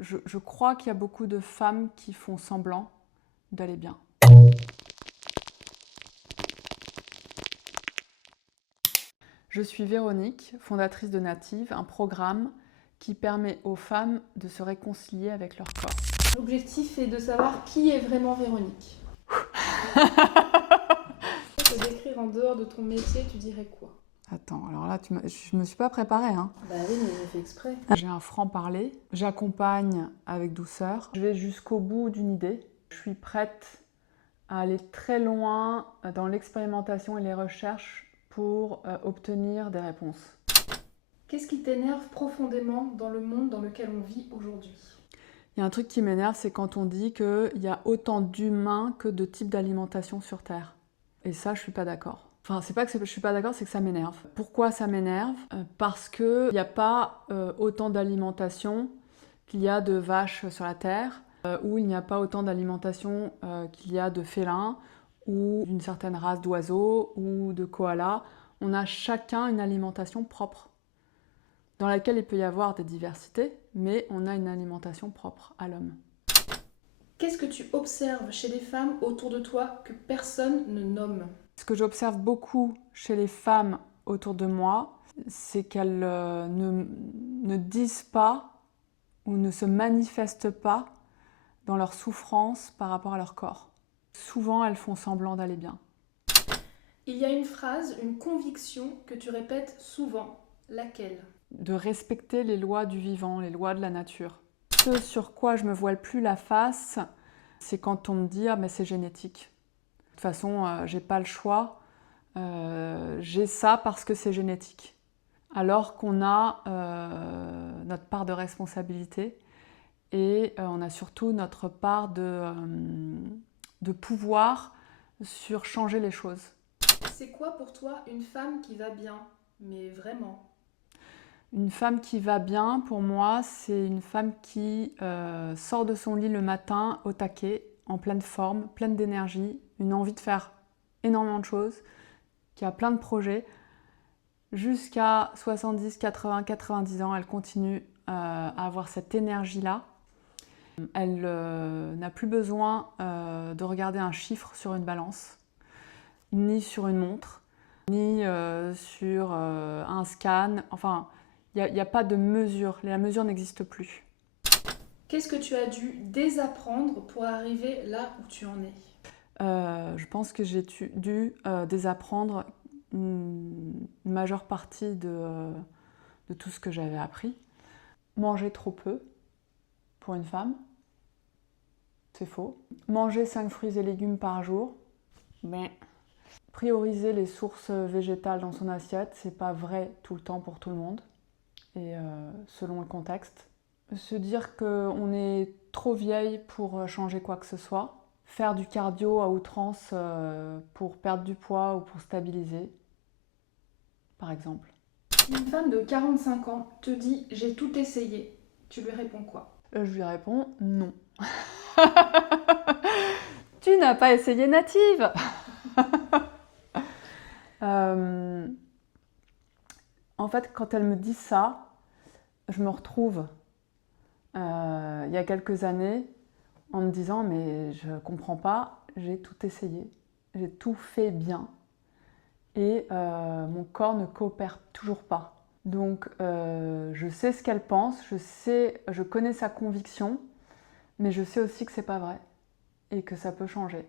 Je crois qu'il y a beaucoup de femmes qui font semblant d'aller bien. Je suis Véronique, fondatrice de Native, un programme qui permet aux femmes de se réconcilier avec leur corps. L'objectif est de savoir qui est vraiment Véronique. Te décrire en dehors de ton métier, tu dirais quoi? Attends, alors là, je me suis pas préparée, hein. Bah oui, mais j'ai fait exprès. J'ai un franc-parler, j'accompagne avec douceur, je vais jusqu'au bout d'une idée. Je suis prête à aller très loin dans l'expérimentation et les recherches pour obtenir des réponses. Qu'est-ce qui t'énerve profondément dans le monde dans lequel on vit aujourd'hui? Il y a un truc qui m'énerve, c'est quand on dit qu'il y a autant d'humains que de types d'alimentation sur Terre. Et ça, je suis pas d'accord. Enfin, c'est pas que je suis pas d'accord, c'est que ça m'énerve. Pourquoi ça m'énerve? Parce qu'il n'y a pas autant d'alimentation qu'il y a de vaches sur la Terre, ou il n'y a pas autant d'alimentation qu'il y a de félins, ou d'une certaine race d'oiseaux, ou de koalas. On a chacun une alimentation propre, dans laquelle il peut y avoir des diversités, mais on a une alimentation propre à l'homme. Qu'est-ce que tu observes chez les femmes autour de toi que personne ne nomme? Ce que j'observe beaucoup chez les femmes autour de moi, c'est qu'elles ne disent pas ou ne se manifestent pas dans leur souffrance par rapport à leur corps. Souvent, elles font semblant d'aller bien. Il y a une phrase, une conviction que tu répètes souvent. Laquelle? De respecter les lois du vivant, les lois de la nature. Ce sur quoi je me voile plus la face, c'est quand on me dit « Ah, mais c'est génétique ». De toute façon, j'ai pas le choix. J'ai ça parce que c'est génétique. Alors qu'on a notre part de responsabilité et on a surtout notre part de pouvoir sur changer les choses. C'est quoi pour toi une femme qui va bien? Mais vraiment? Une femme qui va bien, pour moi, c'est une femme qui sort de son lit le matin au taquet, en pleine forme, pleine d'énergie, une envie de faire énormément de choses, qui a plein de projets. Jusqu'à 70, 80, 90 ans, elle continue à avoir cette énergie-là. Elle n'a plus besoin de regarder un chiffre sur une balance, ni sur une montre, ni sur un scan. Enfin, il n'y a pas de mesure. La mesure n'existe plus. Qu'est-ce que tu as dû désapprendre pour arriver là où tu en es? Je pense que j'ai dû désapprendre une majeure partie de tout ce que j'avais appris. Manger trop peu pour une femme, c'est faux. Manger 5 fruits et légumes par jour, mais prioriser les sources végétales dans son assiette, c'est pas vrai tout le temps pour tout le monde, et selon le contexte. Se dire qu'on est trop vieille pour changer quoi que ce soit. Faire du cardio à outrance pour perdre du poids ou pour stabiliser, par exemple. Une femme de 45 ans te dit « j'ai tout essayé ». Tu lui réponds quoi? Je lui réponds non. Tu n'as pas essayé Native. En fait, quand elle me dit ça, je me retrouve il y a quelques années en me disant mais je comprends pas, j'ai tout essayé, j'ai tout fait bien et mon corps ne coopère toujours pas. Donc je sais ce qu'elle pense, je connais sa conviction, mais je sais aussi que c'est pas vrai et que ça peut changer.